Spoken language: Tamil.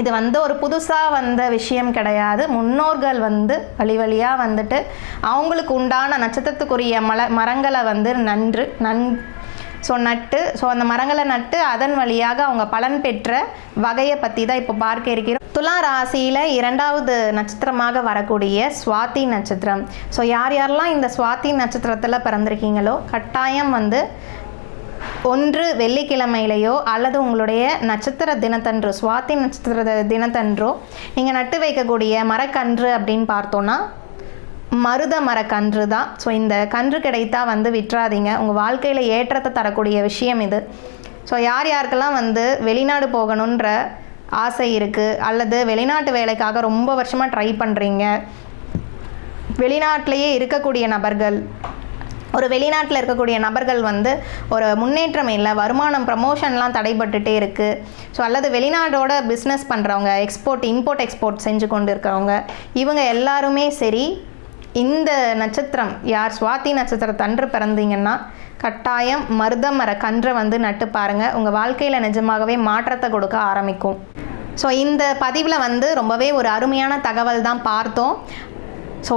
இது வந்து ஒரு புதுசாக வந்த விஷயம் கிடையாது. முன்னோர்கள் வந்து வழி வழியாக வந்துட்டு அவங்களுக்கு உண்டான நட்சத்திரத்துக்குரிய மல மரங்களை வந்து நன்று நன் ஸோ நட்டு ஸோ அந்த மரங்களை நட்டு அதன் வழியாக அவங்க பலன் பெற்ற வகையை பற்றி தான் இப்போ பார்க்க இருக்கிறோம். துலா ராசியில் இரண்டாவது நட்சத்திரமாக வரக்கூடிய சுவாதி நட்சத்திரம். ஸோ யார் யாரெல்லாம் இந்த சுவாதி நட்சத்திரத்தில் பிறந்திருக்கீங்களோ கட்டாயம் வந்து ஒன்று வெள்ளிக்கிழமையிலையோ அல்லது உங்களுடைய நட்சத்திர தினத்தன்று சுவாத்தி நட்சத்திர தினத்தன்றோ நீங்கள் நட்டு வைக்கக்கூடிய மரக்கன்று அப்படின்னு பார்த்தோன்னா மருத மரக்கன்று தான். ஸோ இந்த கன்று கிடைத்தா வந்து விட்டுறாதீங்க உங்கள் வாழ்க்கையில் ஏற்றத்தை தரக்கூடிய விஷயம் இது. ஸோ யார் யாருக்கெல்லாம் வந்து வெளிநாடு போகணுன்ற ஆசை இருக்குது அல்லது வெளிநாட்டு வேலைக்காக ரொம்ப வருஷமாக ட்ரை பண்ணுறீங்க வெளிநாட்டிலேயே இருக்கக்கூடிய நபர்கள் ஒரு வெளிநாட்டில் இருக்கக்கூடிய நபர்கள் வந்து ஒரு முன்னேற்றம் இல்லை வருமானம் ப்ரமோஷன்லாம் தடைபட்டுட்டே இருக்குது ஸோ அல்லது வெளிநாடோட பிஸ்னஸ் பண்ணுறவங்க எக்ஸ்போர்ட் இம்போர்ட் எக்ஸ்போர்ட் செஞ்சு கொண்டு இருக்கிறவங்க இவங்க எல்லாருமே சரி இந்த நட்சத்திரம் யார் சுவாதி நட்சத்திரத்தன்று பிறந்தீங்கன்னா கட்டாயம் மருத மர கன்றை வந்து நட்டு பாருங்கள் உங்கள் வாழ்க்கையில் நிஜமாகவே மாற்றத்தை கொடுக்க ஆரம்பிக்கும். ஸோ இந்த பதிவில் வந்து ரொம்பவே ஒரு அருமையான தகவல் தான் பார்த்தோம். ஸோ